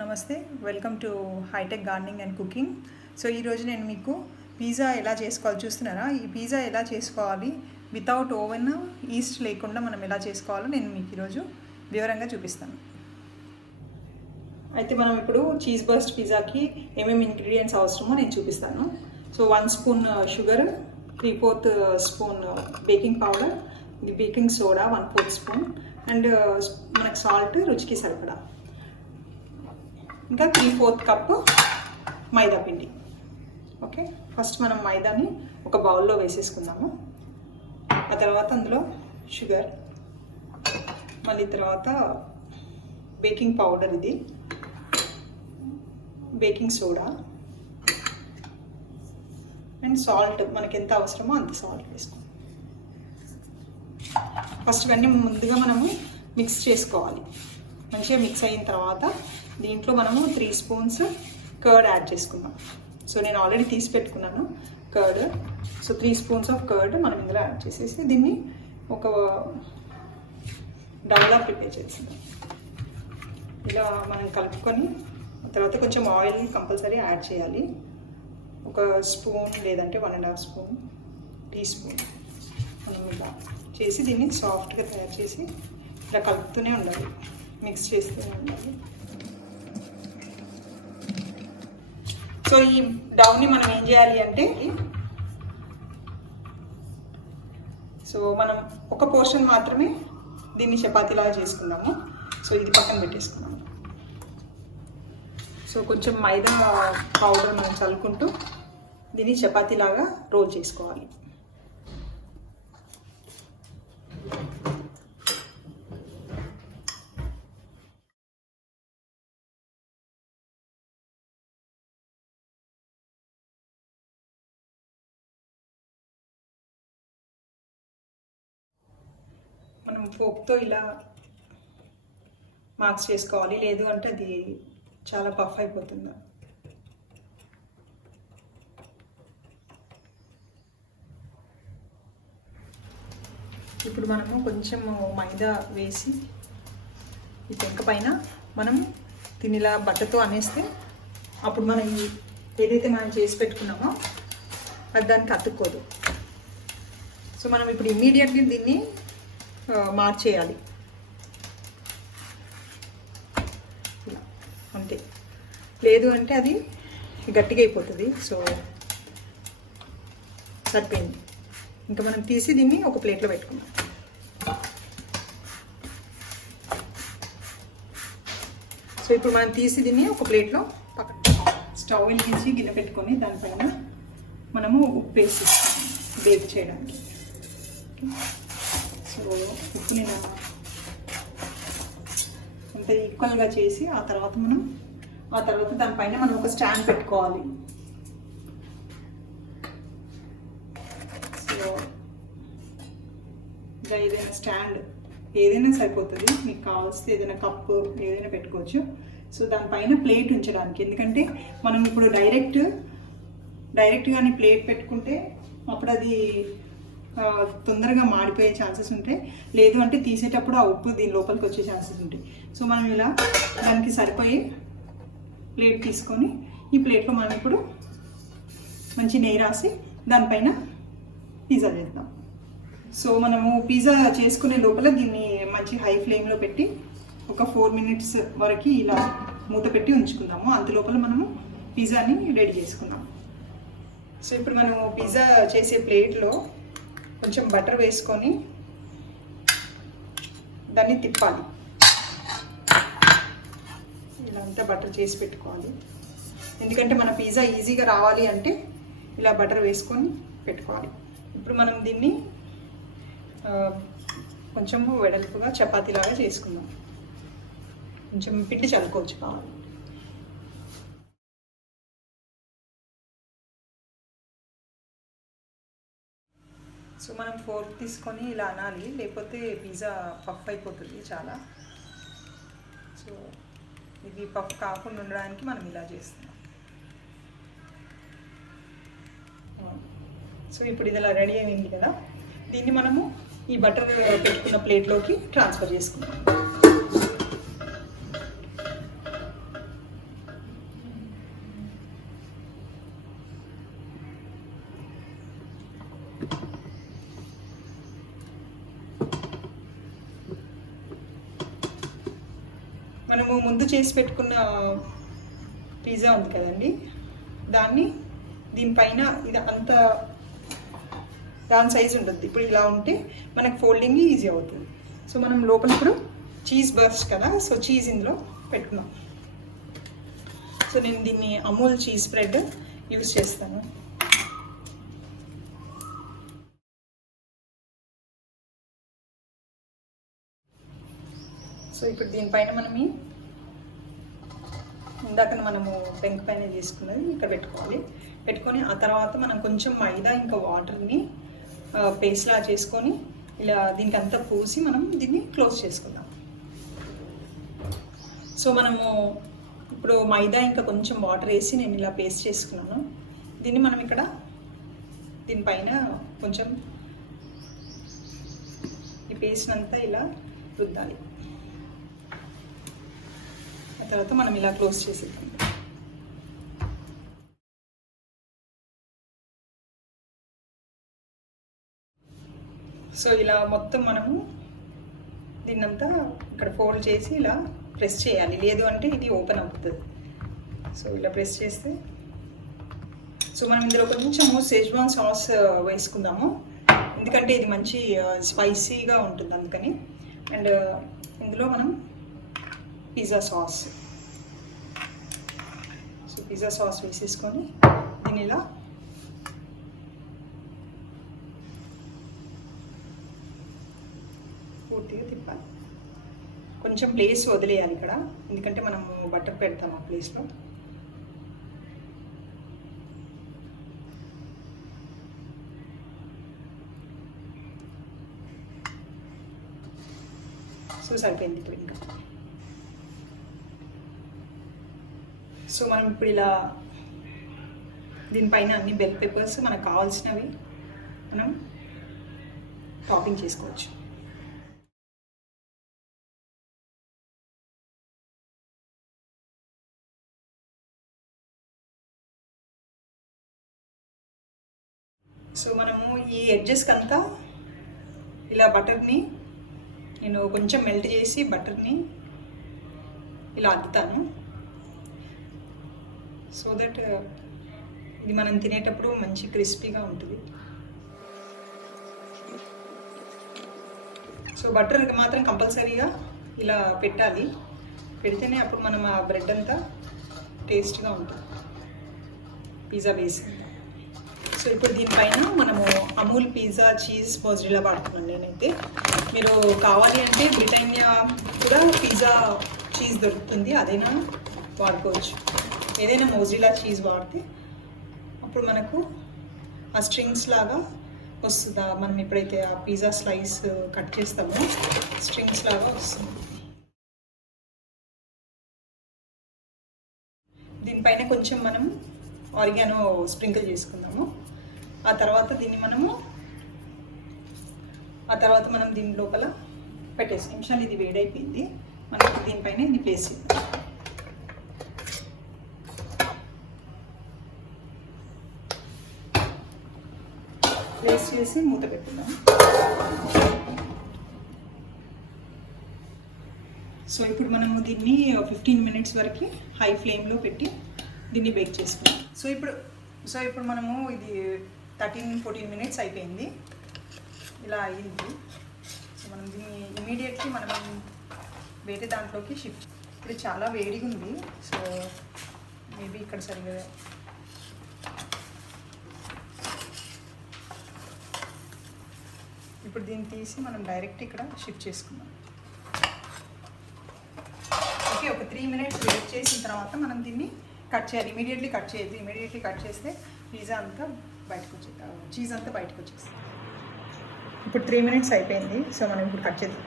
నమస్తే, welcome to hi tech gardening and cooking. So ఈరోజు నేను మీకు పిజ్జా ఎలా చేసుకోవాలి చూస్తున్నారా. ఈ పిజ్జా ఎలా చేసుకోవాలి వితౌట్ ఓవెన్, ఈస్ట్ లేకుండా మనం ఎలా చేసుకోవాలో నేను మీకు ఈరోజు వివరంగా చూపిస్తాను. అయితే మనం ఇప్పుడు చీజ్ బర్స్ట్ పిజ్జాకి ఏమేమి ఇంగ్రీడియంట్స్ అవసరమో నేను చూపిస్తాను. So 1 spoon sugar, 3/4 spoon baking powder, ఇది బేకింగ్ సోడా 1/4 స్పూన్, అండ్ మనకు సాల్ట్ రుచికి సరిపడా, ఇంకా 3/4 కప్పు మైదా పిండి. ఓకే, ఫస్ట్ మనం మైదాని ఒక బౌల్లో వేసేసుకుందాము. ఆ తర్వాత అందులో షుగర్, మళ్ళీ తర్వాత బేకింగ్ పౌడర్, ఇది బేకింగ్ సోడా అండ్ సాల్ట్, మనకి ఎంత అవసరమో అంత సాల్ట్ వేసుకోండి. ఫస్ట్ ఇవన్నీ ముందుగా మనము మిక్స్ చేసుకోవాలి. మంచిగా మిక్స్ అయిన తర్వాత దీంట్లో మనము 3 స్పూన్స్ కర్డ్ యాడ్ చేసుకుందాం. సో నేను ఆల్రెడీ తీసి పెట్టుకున్నాను curd. So 3 spoons of curd మనం ఇందులో యాడ్ చేసేసి దీన్ని ఒక డౌలా ప్రిపేర్ చేద్దాం. ఇలా మనం కలుపుకొని తర్వాత కొంచెం ఆయిల్ కంపల్సరీ యాడ్ చేయాలి. ఒక స్పూన్ లేదంటే 1.5 స్పూన్, టీ స్పూన్ మనం ఇలా చేసి దీన్ని సాఫ్ట్గా తయారు చేసి ఇలా కలుపుతూనే ఉండాలి, మిక్స్ చేస్తూనే ఉండాలి. సో ఈ డౌని మనం ఏం చేయాలి అంటే, సో మనం ఒక పోర్షన్ మాత్రమే దీన్ని చపాతీలాగా చేసుకుందాము. సో ఇది పక్కన పెట్టేసుకున్నాము. సో కొంచెం మైదా పౌడర్ మనం చల్లుకుంటూ దీన్ని చపాతీలాగా రోల్ చేసుకోవాలి. మనం ఫోక్తో ఇలా మార్క్స్ చేసుకోవాలి, లేదు అంటే అది చాలా పఫ్ అయిపోతుంది. ఇప్పుడు మనము కొంచెం మైదా వేసి ఈ పెంక పైన మనం దీన్ని ఇలా బట్టతో అనేస్తే అప్పుడు మనం ఏదైతే మనం చేసి పెట్టుకున్నామో అది దానికి అతుక్కోదు. సో మనం ఇప్పుడు ఇమ్మీడియట్లీ దీన్ని మార్చేయాలి, అంతే. లేదు అంటే అది గట్టిగా అయిపోతుంది. సో సరిపోయింది. ఇంకా మనం తీసి దీన్ని ఒక ప్లేట్లో పెట్టుకున్నాం. సో ఇప్పుడు మనం తీసి దీన్ని ఒక ప్లేట్లో పక్కన స్టవ్ వెలిగించి గిన్నె పెట్టుకొని దానిపైన మనము ఉప్పు వేసిస్తాం బేక్ చేయడానికి. సో ఉప్పు నేను అంత ఈక్వల్గా చేసి ఆ తర్వాత దానిపైన మనం ఒక స్టాండ్ పెట్టుకోవాలి. సో ఇంకా ఏదైనా స్టాండ్ ఏదైనా సరిపోతుంది, మీకు కావాల్సి ఏదైనా కప్పు ఏదైనా పెట్టుకోవచ్చు. సో దానిపైన ప్లేట్ ఉంచడానికి, ఎందుకంటే మనం ఇప్పుడు డైరెక్ట్గానే ప్లేట్ పెట్టుకుంటే అప్పుడు అది తొందరగా మాడిపోయే ఛాన్సెస్ ఉంటాయి, లేదు అంటే తీసేటప్పుడు ఆ ఉప్పు దీని లోపలికి వచ్చే ఛాన్సెస్ ఉంటాయి. సో మనం ఇలా దానికి సరిపోయి ప్లేట్ తీసుకొని ఈ ప్లేట్లో మనం ఇప్పుడు మంచి నెయ్యి రాసి దానిపైన పిజ్జా చేద్దాం. సో మనము పిజ్జా చేసుకునే లోపల దీన్ని మంచి హై ఫ్లేమ్లో పెట్టి ఒక 4 మినిట్స్ వరకు ఇలా మూత పెట్టి ఉంచుకుందాము. అంతలోపల మనము పిజ్జాని రెడీ చేసుకుందాం. సో ఇప్పుడు మనము పిజ్జా చేసే ప్లేట్లో కొంచెం బటర్ వేసుకొని దాన్ని తిప్పాలి. ఇలా అంతా బటర్ చేసి పెట్టుకోవాలి, ఎందుకంటే మన పిజ్జా ఈజీగా రావాలి అంటే ఇలా బటర్ వేసుకొని పెట్టుకోవాలి. ఇప్పుడు మనం దీన్ని కొంచెం వెడల్పుగా చపాతీలాగా చేసుకుందాం. కొంచెం పిండి చల్లుకోవచ్చు కావాలి. సో మనం ఫోర్క్ తీసుకొని ఇలా అనాలి, లేకపోతే పిజ్జా పఫ్ అయిపోతుంది చాలా. సో ఇది పఫ్ కాకుండా ఉండడానికి మనం ఇలా చేస్తున్నాం. సో ఇప్పుడు ఇది ఇలా రెడీ అయింది కదా, దీన్ని మనము ఈ బటర్ పెట్టుకున్న ప్లేట్లోకి ట్రాన్స్ఫర్ చేసుకుందాం. మనము ముందు చేసి పెట్టుకున్న పిజ్జా ఉంది కదండి, దాన్ని దీనిపైన ఇది అంత దాని సైజు ఉంటుంది. ఇప్పుడు ఇలా ఉంటే మనకు ఫోల్డింగ్ ఈజీ అవుతుంది. సో మనం లోపల ఇప్పుడు చీజ్ బర్స్ట్ కదా, సో చీజ్ ఇందులో పెట్టుకున్నాం. సో నేను దీన్ని అమూల్ చీజ్ స్ప్రెడ్ యూజ్ చేస్తాను. సో ఇప్పుడు దీనిపైన మనం ఇందాక మనము బెంక్ పైన చేసుకున్నది ఇక్కడ పెట్టుకొని ఆ తర్వాత మనం కొంచెం మైదా ఇంకా వాటర్ని పేస్ట్లా చేసుకొని ఇలా దీనికి అంతా పూసి మనం దీన్ని క్లోజ్ చేసుకుందాం. సో మనము ఇప్పుడు మైదా ఇంకా కొంచెం వాటర్ వేసి నేను ఇలా పేస్ట్ చేసుకున్నాను. దీన్ని మనం ఇక్కడ దీనిపైన కొంచెం ఈ పేస్ట్ అంతా ఇలా రుద్దాలి. ఆ తర్వాత మనం ఇలా క్లోజ్ చేసేద్దాం. సో ఇలా మొత్తం మనము దీన్నంతా ఇక్కడ ఫోల్డ్ చేసి ఇలా ప్రెస్ చేయాలి, లేదు అంటే ఇది ఓపెన్ అవుతుంది. సో ఇలా ప్రెస్ చేస్తే సో మనం ఇందులో కొంచెము షెజ్వాన్ సాస్ వేసుకుందాము, ఎందుకంటే ఇది మంచి స్పైసీగా ఉంటుంది అందుకని. అండ్ ఇందులో మనం పిజ్జా సాస్ వేసేసుకొని దీన్ని ఇలా పూర్తిగా తిప్పాలి. కొంచెం ప్లేస్ వదిలేయాలి ఇక్కడ, ఎందుకంటే మనము బటర్ పెడతాం ఆ ప్లేస్లో. సో సరిపోయింది ఇప్పుడు ఇంకా. సో మనం ఇప్పుడు ఇలా దీనిపైన అన్ని బెల్ పెప్పర్స్ మనకు కావాల్సినవి మనం టాపింగ్ చేసుకోవచ్చు. సో మనము ఈ ఎడ్జెస్కి అంతా ఇలా బటర్ని నేను కొంచెం మెల్ట్ చేసి బటర్ని ఇలా అద్దుతాను, సో దట్ ఇది మనం తినేటప్పుడు మంచి క్రిస్పీగా ఉంటుంది. సో బటర్ మాత్రం కంపల్సరీగా ఇలా పెట్టాలి, పెడితేనే అప్పుడు మనం ఆ బ్రెడ్ అంతా టేస్ట్గా ఉంటుంది పిజ్జా బేస్. సో ఇప్పుడు దీనిపైన మనము అమూల్ పిజ్జా చీజ్ మోజ్రెల్లా వాడుతున్నాను నేనైతే. మీరు కావాలి అంటే బ్రిటానియా కూడా పిజ్జా చీజ్ దొరుకుతుంది, అదైనా వాడుకోవచ్చు. ఏదైనా మోజ్రెల్లా చీజ్ వాడితే అప్పుడు మనకు ఆ స్ట్రింగ్స్ లాగా వస్తుందా, మనం ఎప్పుడైతే ఆ పిజ్జా స్లైస్ కట్ చేస్తామో స్ట్రింగ్స్ లాగా వస్తుంది. దీనిపైన కొంచెం మనం ఆరిగానో స్ప్రింకిల్ చేసుకుందాము. ఆ తర్వాత మనం దీని లోపల పెట్టేసి నిమిషాలు ఇది వేడైపోయింది, మనకి దీనిపైన ఇది ప్లేస్ చేద్దాం. ప్లేస్ చేసి మూత పెట్టుకుందాం. సో ఇప్పుడు మనము దీన్ని 15 మినిట్స్ వరకు హై ఫ్లేమ్లో పెట్టి దీన్ని బేక్ చేసుకుందాం. సో ఇప్పుడు మనము ఇది 13-14 మినిట్స్ అయిపోయింది, ఇలా అయింది. సో మనం దీన్ని ఇమీడియట్లీ మనం వేరే దాంట్లోకి షిఫ్ట్. ఇప్పుడు చాలా వేడిగా ఉంది, సో మేబీ ఇక్కడ సరిగా ఇప్పుడు దీన్ని తీసి మనం డైరెక్ట్ ఇక్కడ షిఫ్ట్ చేసుకుందాం. ఓకే, ఒక 3 మినిట్స్ వెయిట్ చేసిన తర్వాత మనం దీన్ని కట్ చేయాలి. ఇమీడియట్లీ కట్ చేయొద్దు, ఇమీడియట్లీ కట్ చేస్తే పిజ్జా అంతా బయటకు చీజ్ అంతా బయటకు వచ్చేస్తుంది. ఇప్పుడు 3 మినిట్స్ అయిపోయింది, సో మనం ఇప్పుడు కట్ చేద్దాం.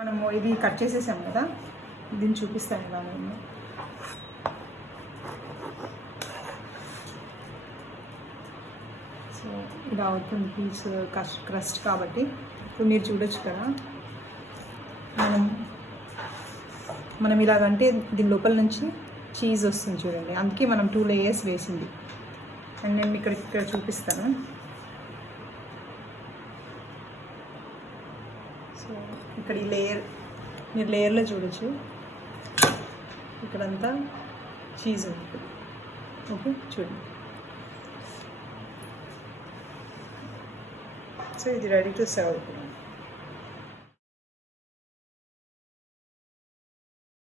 మనము ఇది కట్ చేసేసాం కదా, దీన్ని చూపిస్తాను ఇలా నేను. సో ఇలా అవుతుంది పీస్ క్రస్ట్ కాబట్టి. ఇప్పుడు మీరు చూడొచ్చు కదా, మనం ఇలాగంటే దీని లోపల నుంచి చీజ్ వస్తుంది చూడండి, అందుకే మనం 2 లేయర్స్ వేసింది. అండ్ నేను ఇక్కడ చూపిస్తాను. సో ఇక్కడ ఈ లేయర్ మీరు లేయర్లో చూడొచ్చు, ఇక్కడంతా చీజ్ ఉంది. ఓకే చూడండి. సో ఇది రెడీ టు సర్వ్.